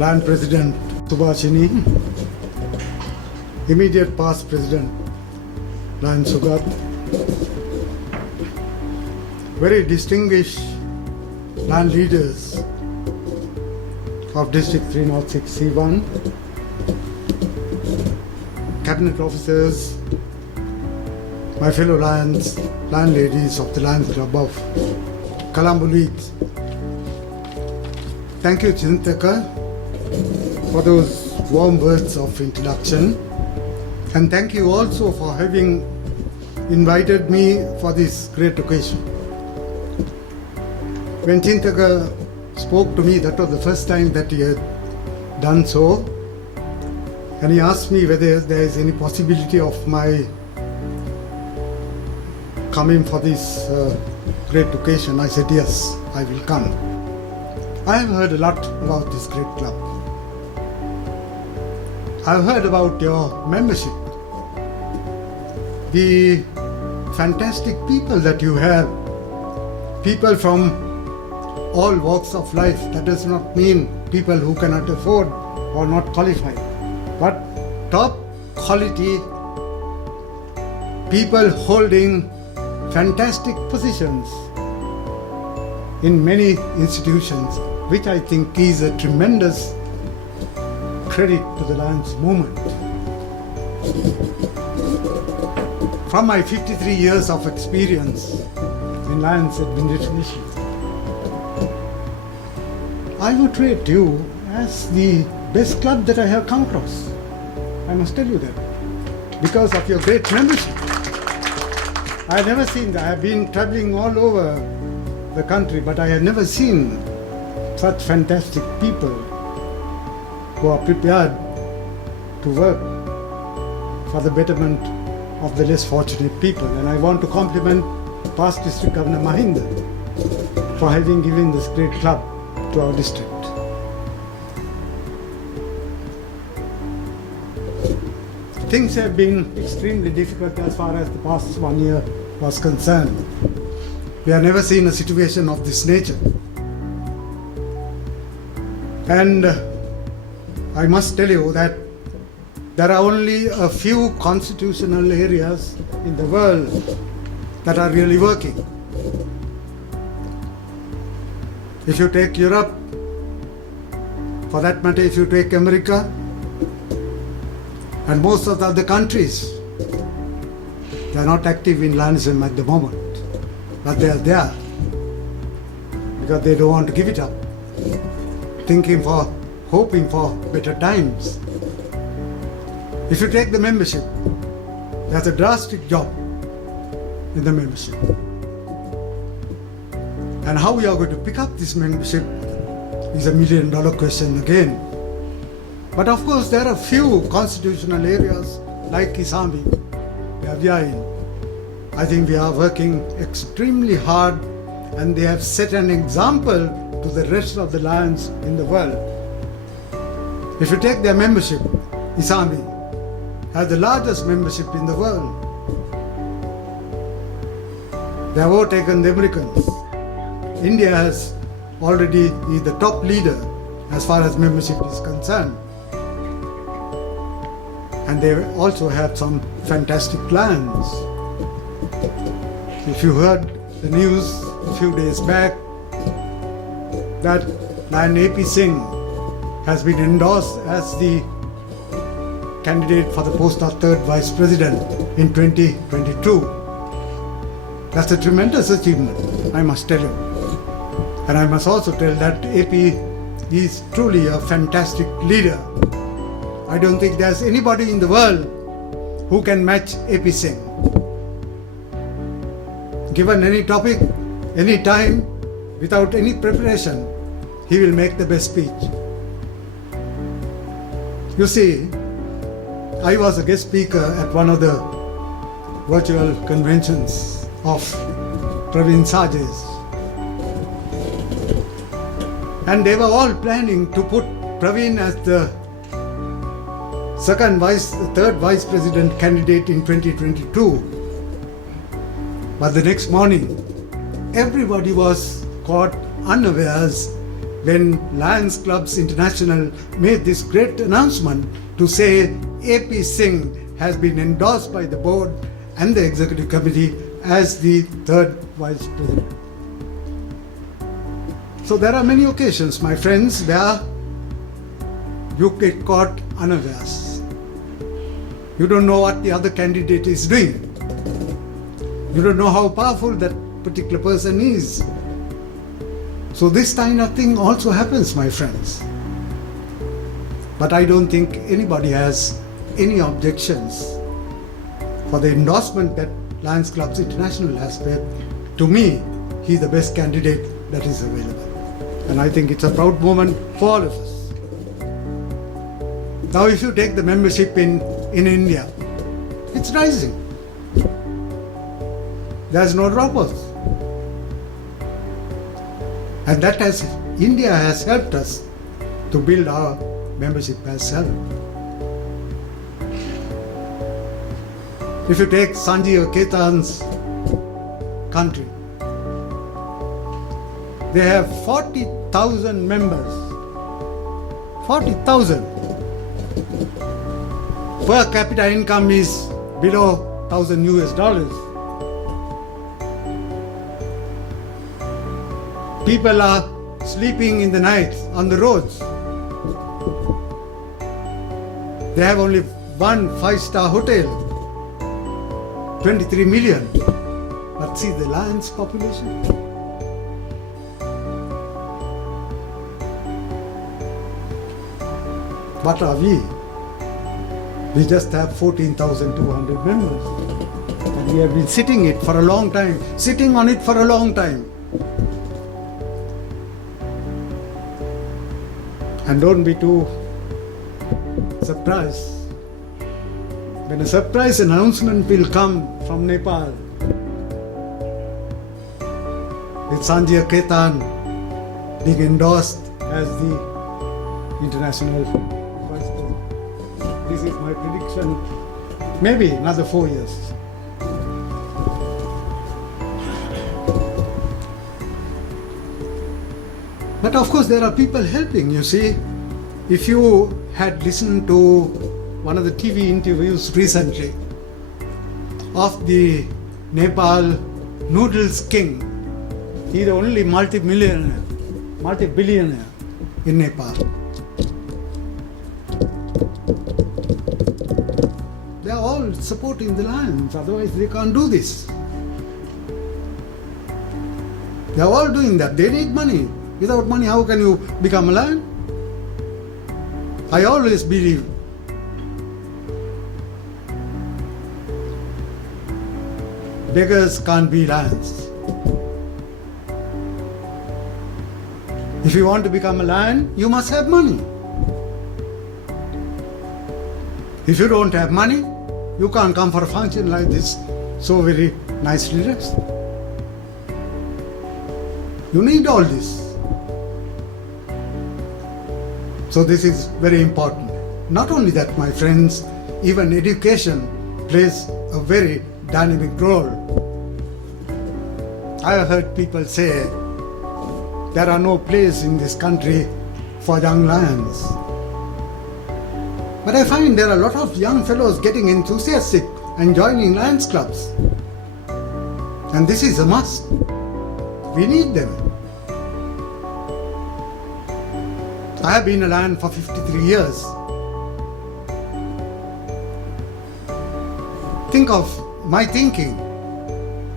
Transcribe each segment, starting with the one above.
Land President Subhashini, immediate past President Land Sugat, very distinguished land leaders of District 306C1, cabinet officers, my fellow landladies of the Lions Club of Colombo Leeds. Thank you, Chintaka, for those warm words of introduction, and thank you also for having invited me for this great occasion. When Chintaka spoke to me, that was the first time that he had done so, and he asked me whether there is any possibility of my coming for this great occasion. I said yes, I will come. I have heard a lot about this great club. I have heard about your membership, the fantastic people that you have, people from all walks of life. That does not mean people who cannot afford or not qualified, but top quality people holding fantastic positions in many institutions, which I think is a tremendous credit to the Lions movement. From my 53 years of experience in Lions administration, I would rate you as the best club that I have come across. I must tell you that, because of your great membership. I have never seen that. I have been traveling all over the country, but I have never seen such fantastic people who are prepared to work for the betterment of the less fortunate people. And I want to compliment past District Governor Mahinda for having given this great club to our district. Things have been extremely difficult as far as the past 1 year was concerned. We have never seen a situation of this nature. And I must tell you that there are only a few constitutional areas in the world that are really working. If you take Europe, for that matter, if you take America, and most of the other countries, they are not active in Lionism at the moment, but they are there because they don't want to give it up, hoping for better times. If you take the membership, there's a drastic job in the membership. And how we are going to pick up this membership is $1 million question again. But of course, there are few constitutional areas like Isami, where we are in. I think we are working extremely hard, and they have set an example to the rest of the Lions in the world. If you take their membership, Isami has the largest membership in the world. They have overtaken the Americans. India has already is the top leader as far as membership is concerned. And they also have some fantastic plans. If you heard the news a few days back that Lion AP Singh has been endorsed as the candidate for the post of third vice president in 2022. That's a tremendous achievement, I must tell you. And I must also tell that AP is truly a fantastic leader. I don't think there's anybody in the world who can match AP Singh. Given any topic, any time, without any preparation, he will make the best speech. You see, I was a guest speaker at one of the virtual conventions of Praveen Sajes. And they were all planning to put Praveen as the third vice president candidate in 2022. But the next morning, everybody was caught unawares when Lions Clubs International made this great announcement to say AP Singh has been endorsed by the board and the executive committee as the third vice president. So there are many occasions, my friends, where you get caught unawares. You don't know what the other candidate is doing. You don't know how powerful that particular person is. So this kind of thing also happens, my friends. But I don't think anybody has any objections for the endorsement that Lions Clubs International has made. To me, he's the best candidate that is available. And I think it's a proud moment for all of us. Now if you take the membership in India, it's rising. There's no dropouts. And that India has helped us to build our membership as well. If you take Sanjeev Ketan's country, they have 40,000 members. 40,000. Per capita income is below 1,000 US dollars. People are sleeping in the night on the roads. They have only one 5-star hotel, 23 million. But see the Lions population. What are we? We just have 14,200 members. And we have been sitting on it for a long time. And don't be too surprised when a surprise announcement will come from Nepal with Sanjeev Ketan being endorsed as the international vice president. This is my prediction, maybe another 4 years. But of course there are people helping, you see. If you had listened to one of the TV interviews recently of the Nepal noodles king, he's the only multi-billionaire in Nepal. They are all supporting the Lions, otherwise they can't do this. They are all doing that. They need money. Without money, how can you become a lion? I always believe beggars can't be lions. If you want to become a lion, you must have money. If you don't have money, you can't come for a function like this, so very nicely dressed. You need all this. So this is very important. Not only that, my friends, even education plays a very dynamic role. I have heard people say there are no places in this country for young lions. But I find there are a lot of young fellows getting enthusiastic and joining Lions clubs. And this is a must. We need them. I have been a lion for 53 years. Think of my thinking.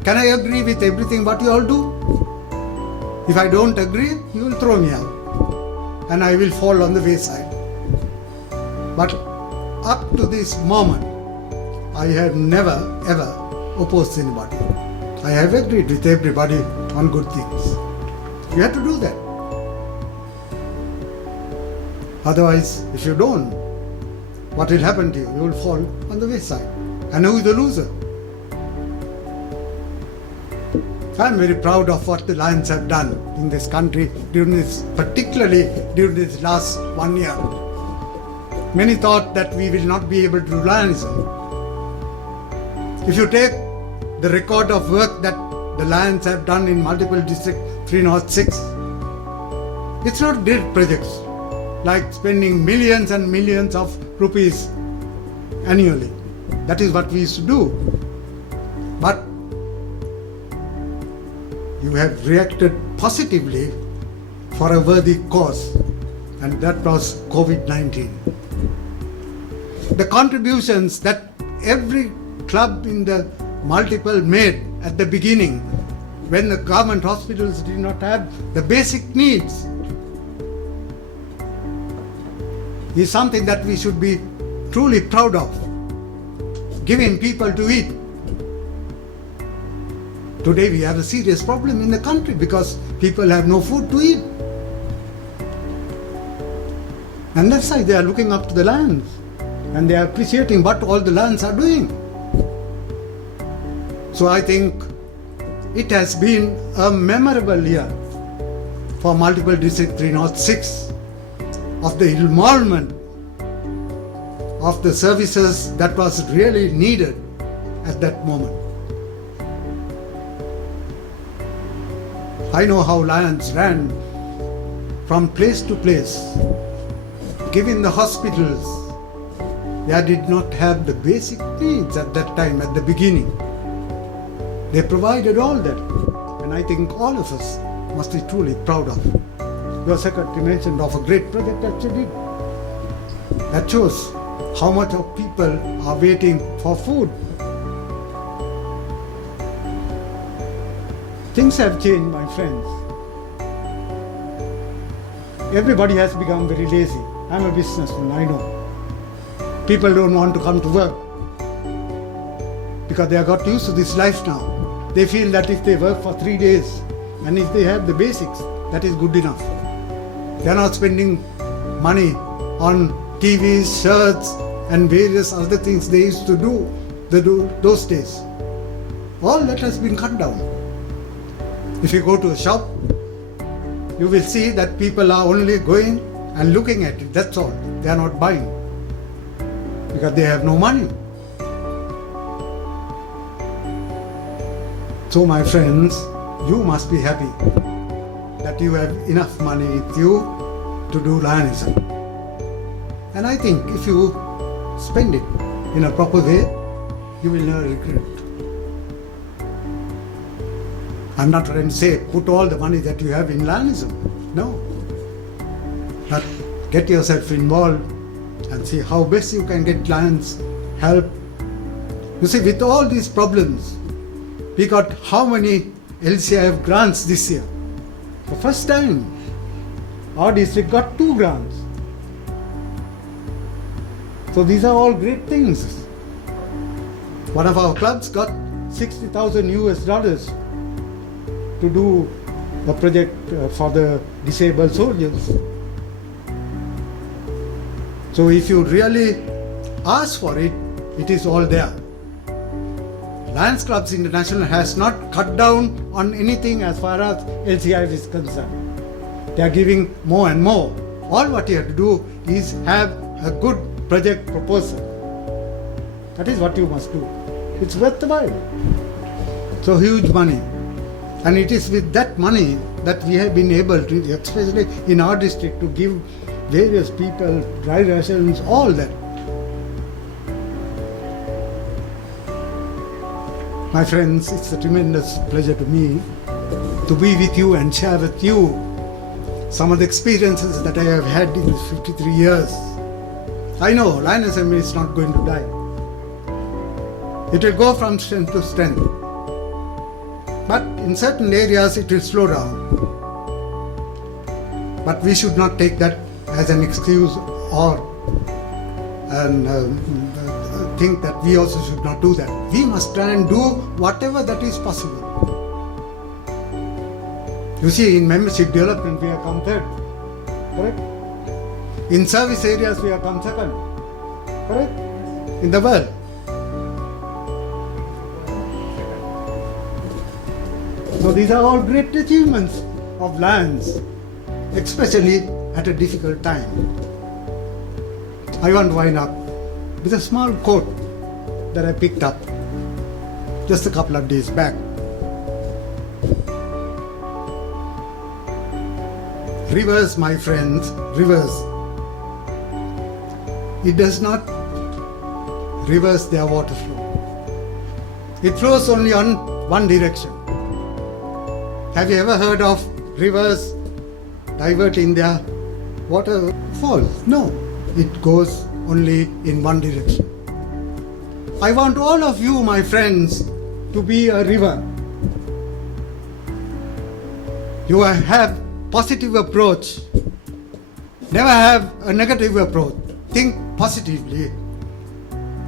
Can I agree with everything what you all do? If I don't agree, you will throw me out and I will fall on the wayside. But up to this moment, I have never ever opposed anybody. I have agreed with everybody on good things. You have to do that. Otherwise, if you don't, what will happen to you? You will fall on the wayside. And who is the loser? I am very proud of what the Lions have done in this country particularly during this last 1 year. Many thought that we will not be able to do Lionism. If you take the record of work that the Lions have done in multiple districts, 306, It's not great projects like spending millions and millions of rupees annually. That is what we used to do. But you have reacted positively for a worthy cause, and that was COVID-19. The contributions that every club in the multiple made at the beginning, when the government hospitals did not have the basic needs, is something that we should be truly proud of. Giving people to eat. Today we have a serious problem in the country because people have no food to eat. And that's why they are looking up to the lands and they are appreciating what all the lands are doing. So I think it has been a memorable year for Multiple District 306 of the involvement of the services that was really needed at that moment. I know how Lions ran from place to place, giving the hospitals that did not have the basic needs at that time, at the beginning. They provided all that, and I think all of us must be truly proud of. Your secretary mentioned of a great project that you did. That shows how much of people are waiting for food. Things have changed, my friends. Everybody has become very lazy. I'm a businessman, I know. People don't want to come to work because they have got used to this life now. They feel that if they work for 3 days and if they have the basics, that is good enough. They are not spending money on TVs, shirts and various other things they used to do those days. All that has been cut down. If you go to a shop, you will see that people are only going and looking at it, that's all. They are not buying because they have no money. So my friends, you must be happy that you have enough money with you to do Lionism. And I think if you spend it in a proper way, you will never regret it. I'm not trying to say put all the money that you have in Lionism. No. But get yourself involved and see how best you can get Lions help. You see, with all these problems, we got how many LCIF grants this year? For first time, our district got 2 grants. So these are all great things. One of our clubs got $60,000 to do a project for the disabled soldiers. So if you really ask for it, it is all there. Lions Clubs International has not cut down on anything as far as LCIF is concerned. They are giving more and more. All what you have to do is have a good project proposal. That is what you must do. It's worth the while. So huge money. And it is with that money that we have been able to, especially in our district, to give various people dry rations, all that. My friends, it's a tremendous pleasure to me to be with you and share with you some of the experiences that I have had in these 53 years. I know Lionism is not going to die. It will go from strength to strength. But in certain areas it will slow down. But we should not take that as an excuse or think that we also should not do that. We must try and do whatever that is possible. You see, in membership development we have come third, correct? In service areas we have come second, correct? In the world. So these are all great achievements of Lions, especially at a difficult time. I want to wind up with a small quote that I picked up just a couple of days back. Rivers, my friends, rivers. It does not reverse their water flow. It flows only on one direction. Have you ever heard of rivers diverting their waterfall? No, it goes only in one direction. I want all of you, my friends, to be a river. You have positive approach. Never have a negative approach. Think positively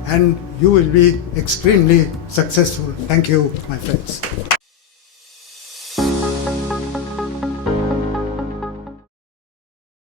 and you will be extremely successful. Thank you, my friends.